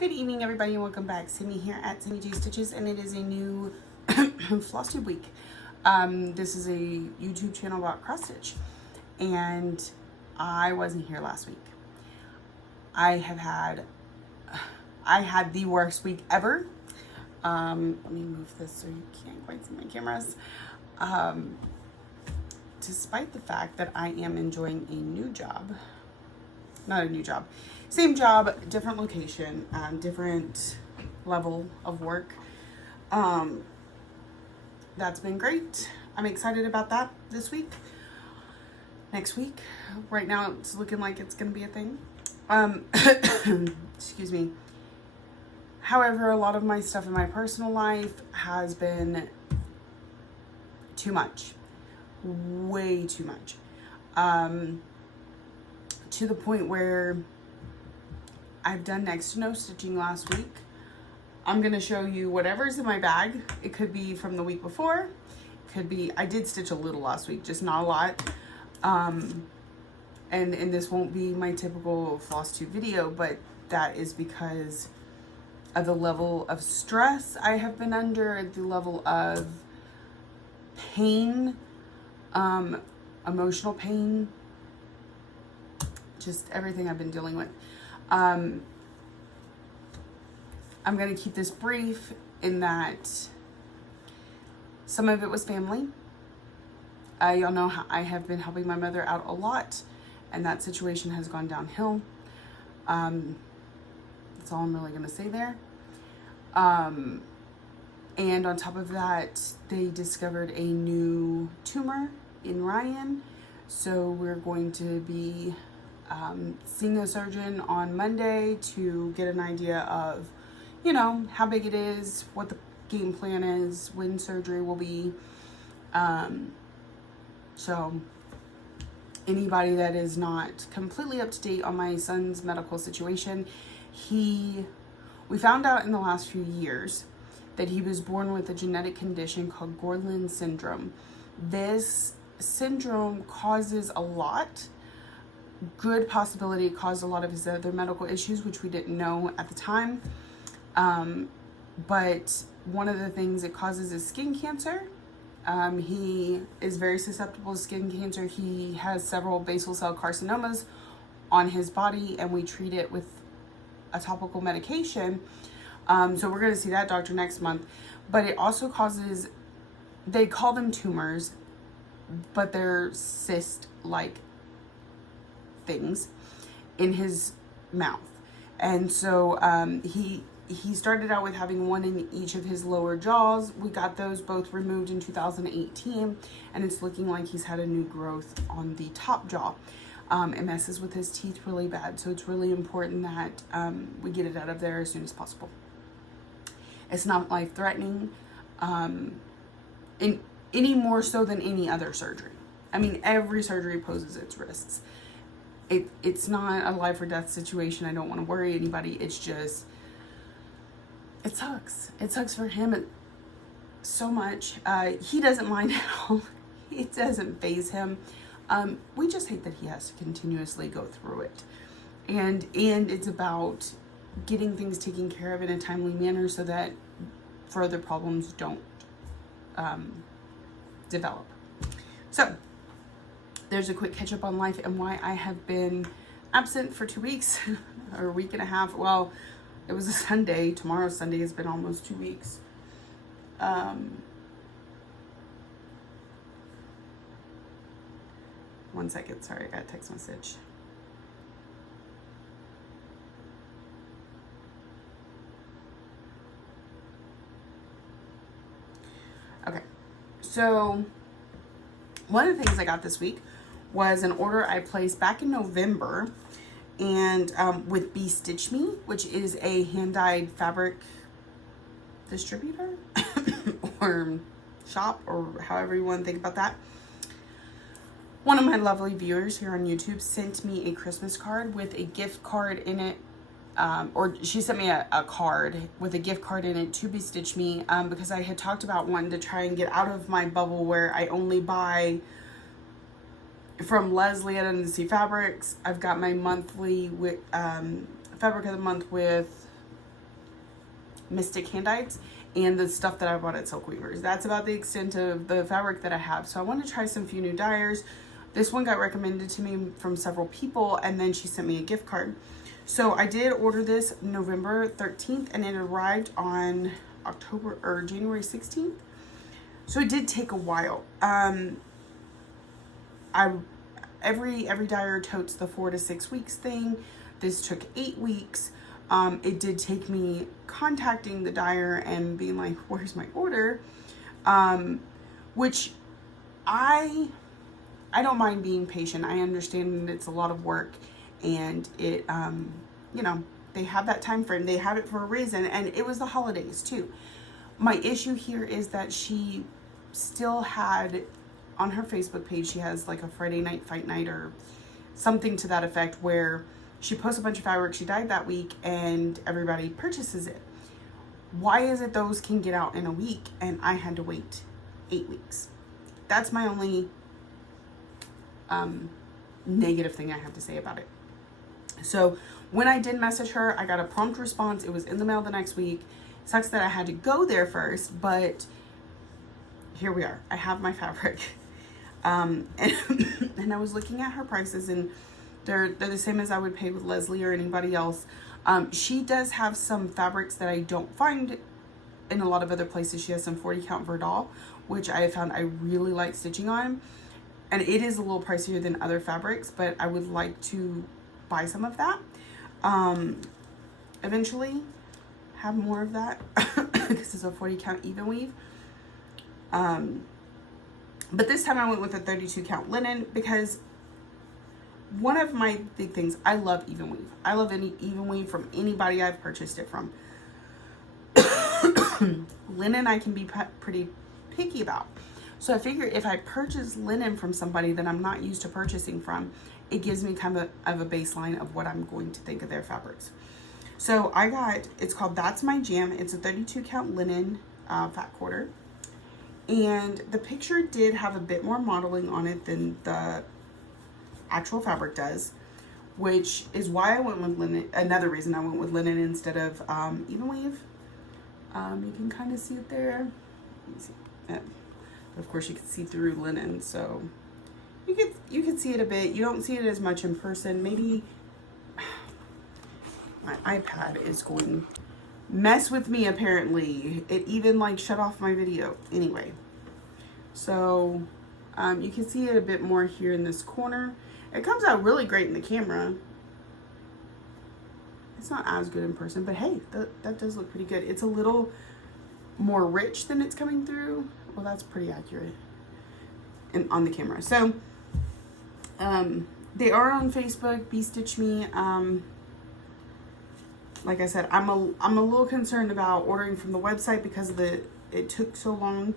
Good evening, everybody, and welcome back. Simi here at Simi G Stitches, and it is a new floss tube week. This is a YouTube channel about cross stitch, and I wasn't here last week. I had the worst week ever. Let me move this so you can't quite see my cameras. Despite the fact that I am enjoying a new job, not a new job, same job, different location, different level of work. That's been great. I'm excited about that this week. Next week, right now it's looking like it's gonna be a thing. Excuse me. However, a lot of my stuff in my personal life has been too much, way too much, to the point where I've done next to no stitching last week. I'm gonna show you whatever's in my bag. It could be from the week before. It could be, I did stitch a little last week, just not a lot. And this won't be my typical floss tube video, but that is because of the level of stress I have been under, the level of pain, emotional pain, just everything I've been dealing with. I'm going to keep this brief in that some of it was family. Y'all know how I have been helping my mother out a lot, and that situation has gone downhill. That's all I'm really going to say there. And on top of that, they discovered a new tumor in Ryan. So we're going to be seeing a surgeon on Monday to get an idea of, you know, how big it is, what the game plan is, when surgery will be. So anybody that is not completely up to date on my son's medical situation, we found out in the last few years that he was born with a genetic condition called Gorlin syndrome. This syndrome causes a lot. Good possibility it caused a lot of his other medical issues, which we didn't know at the time. But one of the things it causes is skin cancer. He is very susceptible to skin cancer. He has several basal cell carcinomas on his body, and we treat it with a topical medication. So we're going to see that doctor next month. But it also causes, they call them tumors, but they're cyst-like things in his mouth. And so he started out with having one in each of his lower jaws. We got those both removed in 2018, and it's looking like he's had a new growth on the top jaw. It messes with his teeth really bad, so it's really important that we get it out of there as soon as possible. It's not life-threatening, any more so than any other surgery. I mean, every surgery poses its risks. It's not a life or death situation. I don't want to worry anybody. It's just, it sucks. It sucks for him so much. He doesn't mind at all. It doesn't faze him. We just hate that he has to continuously go through it. And it's about getting things taken care of in a timely manner so that further problems don't develop. So there's a quick catch up on life and why I have been absent for 2 weeks or a week and a half. Well, it was a Sunday. Tomorrow's Sunday. Has been almost 2 weeks. One second. Sorry, I got a text message. Okay. So one of the things I got this week was an order I placed back in November, and with Be Stitch Me, which is a hand-dyed fabric distributor or shop, or however you want to think about that. One of my lovely viewers here on YouTube sent me a Christmas card with a gift card in it, or she sent me a card with a gift card in it to Be Stitch Me, because I had talked about wanting to try and get out of my bubble where I only buy from Leslie at NC Fabrics. I've got my monthly with fabric of the month with Mystic hand dyes and the stuff that I bought at Silk Weavers. That's about the extent of the fabric that I have. So I want to try some few new dyers. This one got recommended to me from several people, and then she sent me a gift card. So I did order this November 13th, and it arrived on January 16th. So it did take a while. Every dyer totes the 4 to 6 weeks thing. This took 8 weeks. It did take me contacting the dyer and being like, where's my order? Which I don't mind being patient. I understand it's a lot of work, and it, you know, they have that time frame. They have it for a reason, and it was the holidays too. My issue here is that she still had on her Facebook page, she has like a Friday night fight night or something to that effect, where she posts a bunch of fabric she dyed that week and everybody purchases it. Why is it those can get out in a week and I had to wait 8 weeks? That's my only negative thing I have to say about it. So when I did message her, I got a prompt response. It was in the mail the next week. Sucks that I had to go there first, but here we are. I have my fabric. And I was looking at her prices, and they're the same as I would pay with Leslie or anybody else. She does have some fabrics that I don't find in a lot of other places. She has some 40 count Verdal, which I have found I really like stitching on. And it is a little pricier than other fabrics, but I would like to buy some of that. Eventually have more of that because it's a 40 count even weave. But this time I went with a 32 count linen because one of my big things, I love even weave. I love any even weave from anybody I've purchased it from. Linen I can be pretty picky about. So I figure if I purchase linen from somebody that I'm not used to purchasing from, it gives me kind of a baseline of what I'm going to think of their fabrics. So I got, it's called That's My Jam. It's a 32 count linen fat quarter. And the picture did have a bit more modeling on it than the actual fabric does, which is why I went with linen. Another reason I went with linen instead of even weave. You can kind of see it there. Let me see. Of course, you can see through linen, so you can see it a bit. You don't see it as much in person. Maybe my iPad is going mess with me. Apparently, it even like shut off my video. Anyway, so you can see it a bit more here in this corner. It comes out really great in the camera. It's not as good in person, but hey, that does look pretty good. It's a little more rich than it's coming through. Well, that's pretty accurate on the camera. So they are on Facebook, Stitch Me. Like I said, I'm a little concerned about ordering from the website because it took so long.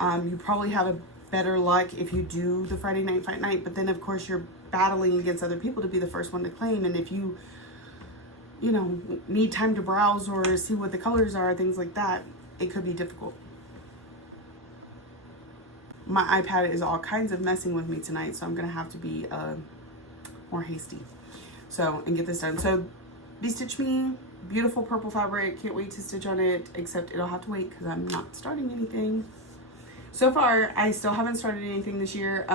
You probably have a better luck if you do the Friday night fight night, but then of course you're battling against other people to be the first one to claim, and if you know, need time to browse or see what the colors are, things like that, it could be difficult. My iPad is all kinds of messing with me tonight, so I'm gonna have to be more hasty. So, and get this done. So, Stitch Me, beautiful purple fabric. Can't wait to stitch on it, except it'll have to wait because I'm not starting anything. So far, I still haven't started anything this year.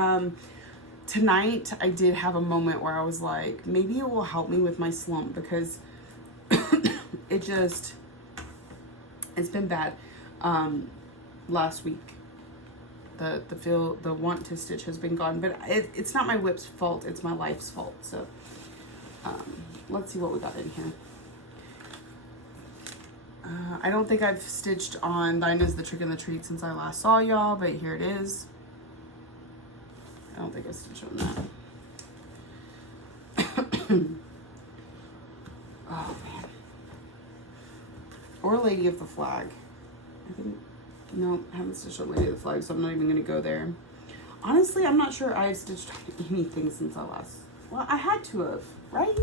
Tonight, I did have a moment where I was like, maybe it will help me with my slump because it's been bad. Last week, the want to stitch has been gone, but it's not my whip's fault. It's my life's fault. So, let's see what we got in here. I don't think I've stitched on Thine Is the Trick and the Treat since I last saw y'all, but here it is. I don't think I stitched on that. Oh man. Or Lady of the Flag. I think, no, I haven't stitched on Lady of the Flag, so I'm not even gonna go there. Honestly, I'm not sure I've stitched on anything since I last, well, I had to have, right?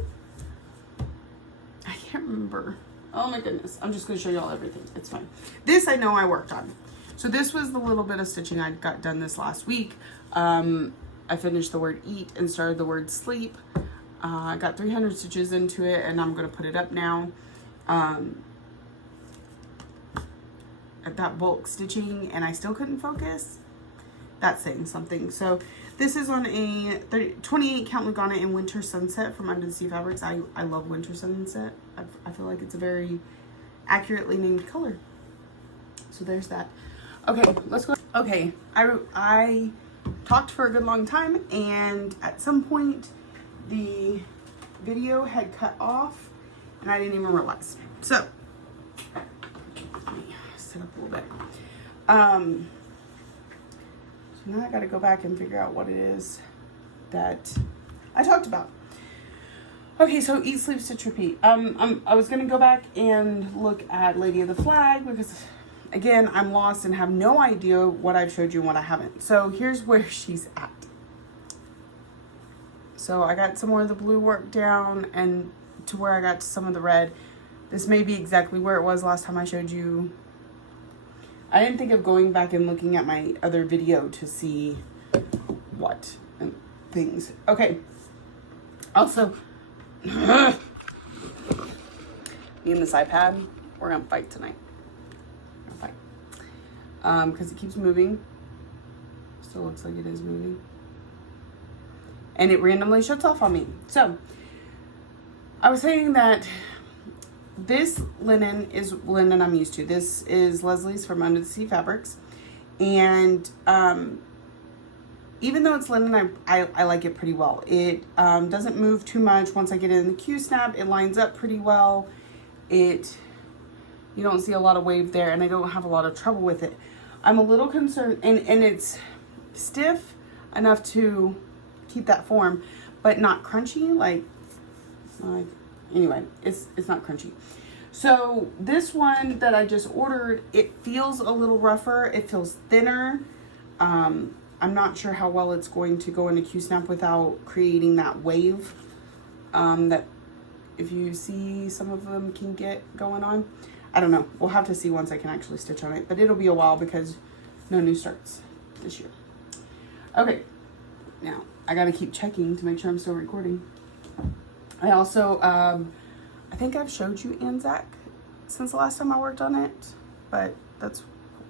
I can't remember. Oh my goodness. I'm just going to show you all everything. It's fine. This I know I worked on. So this was the little bit of stitching I got done this last week. I finished the word eat and started the word sleep. I got 300 stitches into it, and I'm going to put it up now. that bulk stitching and I still couldn't focus, that's saying something. So this is on a 28 count Lugana in Winter Sunset from Under the Sea Fabrics. I love Winter Sunset. I feel like it's a very accurately named color. So there's that. Okay, let's go. Okay, I talked for a good long time, and at some point the video had cut off and I didn't even realize. So let me set up a little bit. So now I got to go back and figure out what it is that I talked about. Okay, so Eat, Sleep, Stitch, Repeat. I was gonna go back and look at Lady of the Flag because, again, I'm lost and have no idea what I've showed you and what I haven't. So here's where she's at. So I got some more of the blue work down and to where I got to some of the red. This may be exactly where it was last time I showed you. I didn't think of going back and looking at my other video to see what things. Okay. Also, me and this iPad, we're gonna fight tonight. We're gonna fight. Because it keeps moving. Still looks like it is moving. And it randomly shuts off on me. So, I was saying that this linen is linen I'm used to. This is Leslie's from Under the Sea Fabrics. And even though it's linen, I like it pretty well. It doesn't move too much. Once I get it in the Q-snap, it lines up pretty well. You don't see a lot of wave there, and I don't have a lot of trouble with it. I'm a little concerned, and it's stiff enough to keep that form, but not crunchy, like anyway, it's not crunchy. So this one that I just ordered, it feels a little rougher. It feels thinner. I'm not sure how well it's going to go into Q-snap without creating that wave that if you see some of them can get going on. I don't know. We'll have to see once I can actually stitch on it, but it'll be a while because no new starts this year. Okay, now I gotta keep checking to make sure I'm still recording. I also, I think I've showed you Anzac since the last time I worked on it, but that's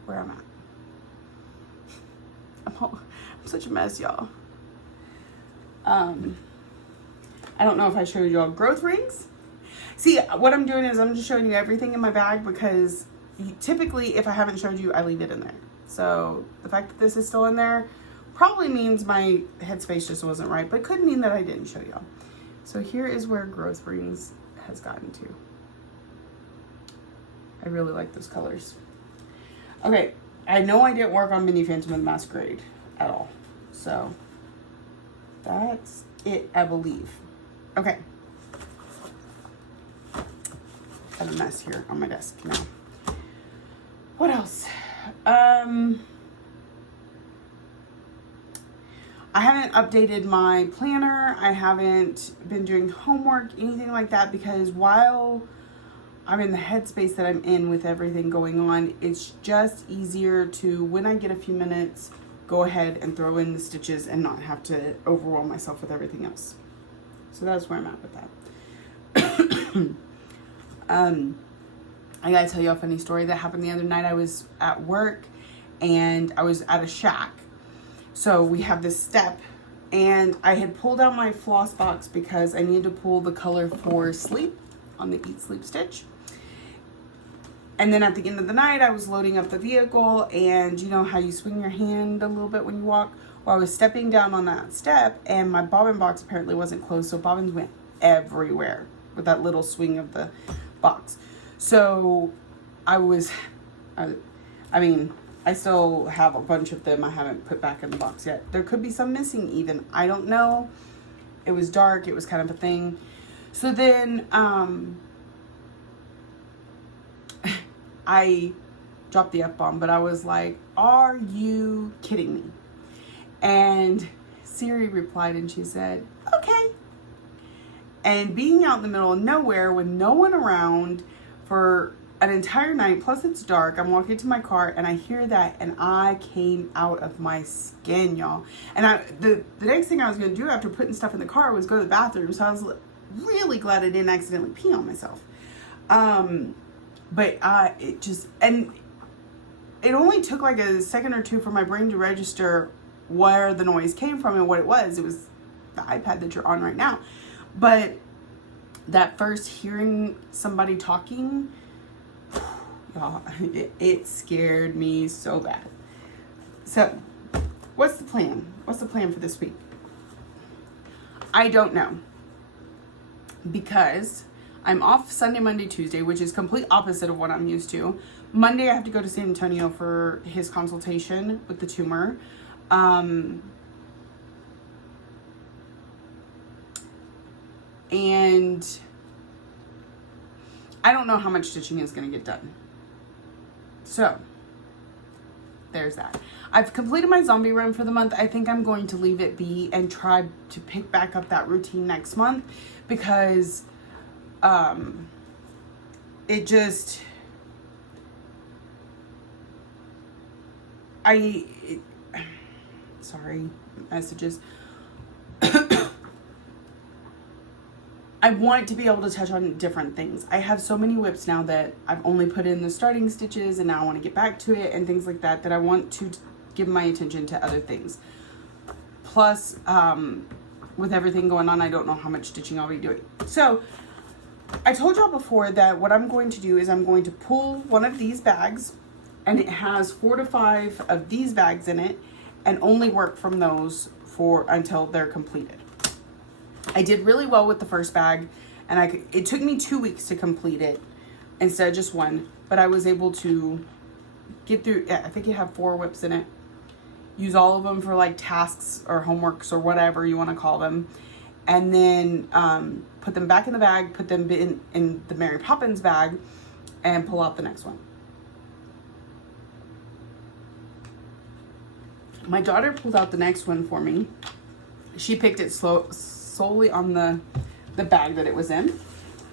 where I'm at. I'm such a mess, y'all. I don't know if I showed y'all growth rings. See, what I'm doing is I'm just showing you everything in my bag because typically if I haven't showed you, I leave it in there. So the fact that this is still in there probably means my headspace just wasn't right, but could mean that I didn't show y'all. So here is where growth rings has gotten to. I really like those colors. Okay, I know I didn't work on Mini Phantom of the Masquerade at all. So that's it, I believe. Okay. I have a mess here on my desk now. What else? I haven't updated my planner. I haven't been doing homework, anything like that, because while I'm in the headspace that I'm in with everything going on, it's just easier to, when I get a few minutes, go ahead and throw in the stitches and not have to overwhelm myself with everything else. So that's where I'm at with that. I gotta tell you a funny story that happened the other night. I was at work and I was at a shack. So we have this step and I had pulled out my floss box because I needed to pull the color for sleep on the Eat Sleep Stitch. And then at the end of the night, I was loading up the vehicle and you know how you swing your hand a little bit when you walk? Well, I was stepping down on that step and my bobbin box apparently wasn't closed. So bobbins went everywhere with that little swing of the box. So I still have a bunch of them I haven't put back in the box yet. There could be some missing even. I don't know. It was dark. It was kind of a thing. So then I dropped the F-bomb, but I was like, are you kidding me? And Siri replied and she said, okay. And being out in the middle of nowhere with no one around for an entire night, plus it's dark, I'm walking to my car and I hear that and I came out of my skin, y'all. And the next thing I was going to do after putting stuff in the car was go to the bathroom. So I was really glad I didn't accidentally pee on myself. But it just, and it only took like a second or two for my brain to register where the noise came from and what it was. It was the iPad that you're on right now. But that first hearing somebody talking, y'all, it scared me so bad. So, what's the plan? What's the plan for this week? I don't know. Because I'm off Sunday, Monday, Tuesday, which is complete opposite of what I'm used to. Monday, I have to go to San Antonio for his consultation with the tumor. And I don't know how much stitching is going to get done. So, there's that. I've completed my zombie run for the month. I think I'm going to leave it be and try to pick back up that routine next month, because it just, sorry, messages. I want to be able to touch on different things. I have so many WIPs now that I've only put in the starting stitches, and now I want to get back to it and things like that, that I want to give my attention to other things. Plus, with everything going on, I don't know how much stitching I'll be doing. So, I told y'all before that what I'm going to do is I'm going to pull one of these bags, and it has 4 to 5 of these bags in it, and only work from those until they're completed. I did really well with the first bag, and it took me 2 weeks to complete it instead of just one, but I was able to get through. Yeah, I think you have 4 WIPs in it. Use all of them for like tasks or homeworks or whatever you want to call them, and then put them back in the bag, put them in the Mary Poppins bag, and pull out the next one. My daughter pulled out the next one for me. She picked it solely on the bag that it was in,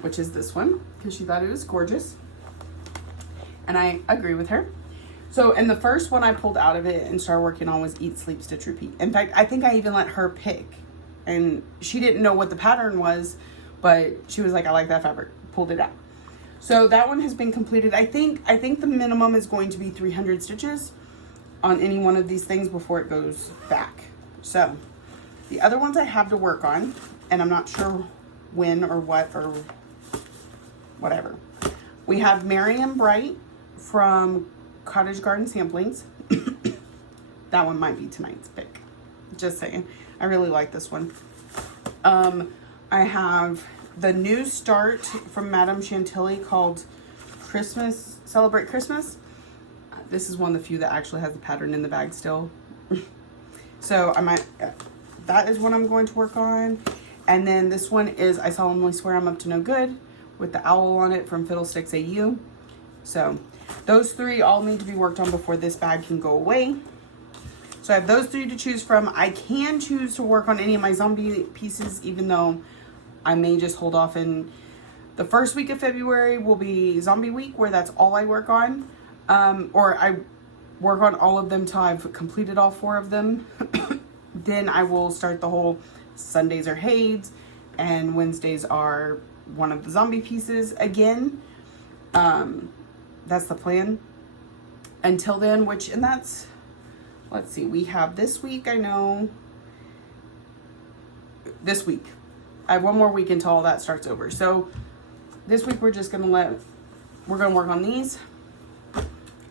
which is this one, because she thought it was gorgeous. And I agree with her. So, and the first one I pulled out of it and started working on was Eat, Sleep, Stitch, Repeat. In fact, I think I even let her pick. And she didn't know what the pattern was, but she was like, I like that fabric. Pulled it out. So that one has been completed. I think the minimum is going to be 300 stitches on any one of these things before it goes back. So the other ones I have to work on, and I'm not sure when or what or whatever. We have Marian Bright from Cottage Garden Samplings. That one might be tonight's pick. Just saying. I really like this one. I have the new start from Madame Chantilly called Christmas, Celebrate Christmas. This is one of the few that actually has the pattern in the bag still. So that is what I'm going to work on. And then this one is I Solemnly Swear I'm Up to No Good with the owl on it from Fiddlesticks AU. So those 3 all need to be worked on before this bag can go away. So I have those 3 to choose from. I can choose to work on any of my zombie pieces, even though I may just hold off. In the first week of February will be zombie week, where that's all I work on. Or I work on all of them till I've completed all 4 of them. Then I will start the whole Sundays are Hades and Wednesdays are one of the zombie pieces again. That's the plan. Until then, let's see, we have this week, I know. This week. I have one more week until all that starts over. So this week we're just going to work on these.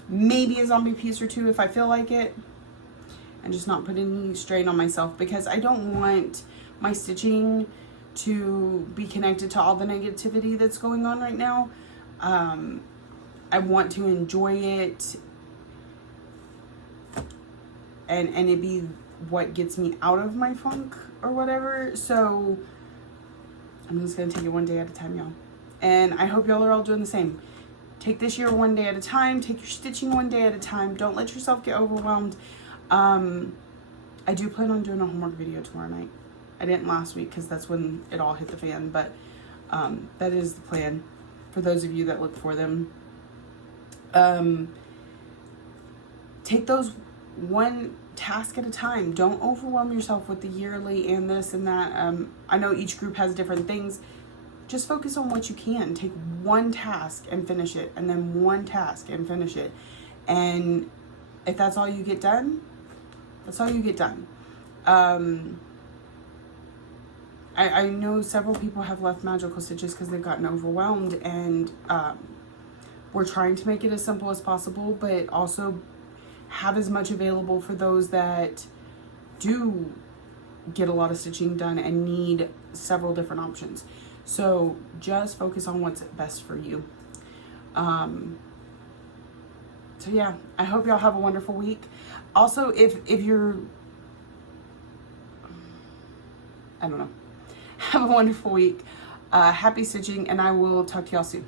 Maybe a zombie piece or 2 if I feel like it. And just not put any strain on myself, because I don't want my stitching to be connected to all the negativity that's going on right now. I want to enjoy it and it be what gets me out of my funk or whatever. So I'm just going to take it one day at a time, y'all. And I hope y'all are all doing the same. Take this year one day at a time. Take your stitching one day at a time. Don't let yourself get overwhelmed. I do plan on doing a homework video tomorrow night. I didn't last week because that's when it all hit the fan, but that is the plan for those of you that look for them. Take those one task at a time. Don't overwhelm yourself with the yearly and this and that. I know each group has different things. Just focus on what you can. Take one task and finish it, and then one task and finish it. And if that's all you get done, that's all you get done. I know several people have left Magical Stitches because they've gotten overwhelmed, and we're trying to make it as simple as possible, but also have as much available for those that do get a lot of stitching done and need several different options. So just focus on what's best for you. So yeah, I hope y'all have a wonderful week. Also, if you're, I don't know, have a wonderful week. Happy stitching, and I will talk to y'all soon.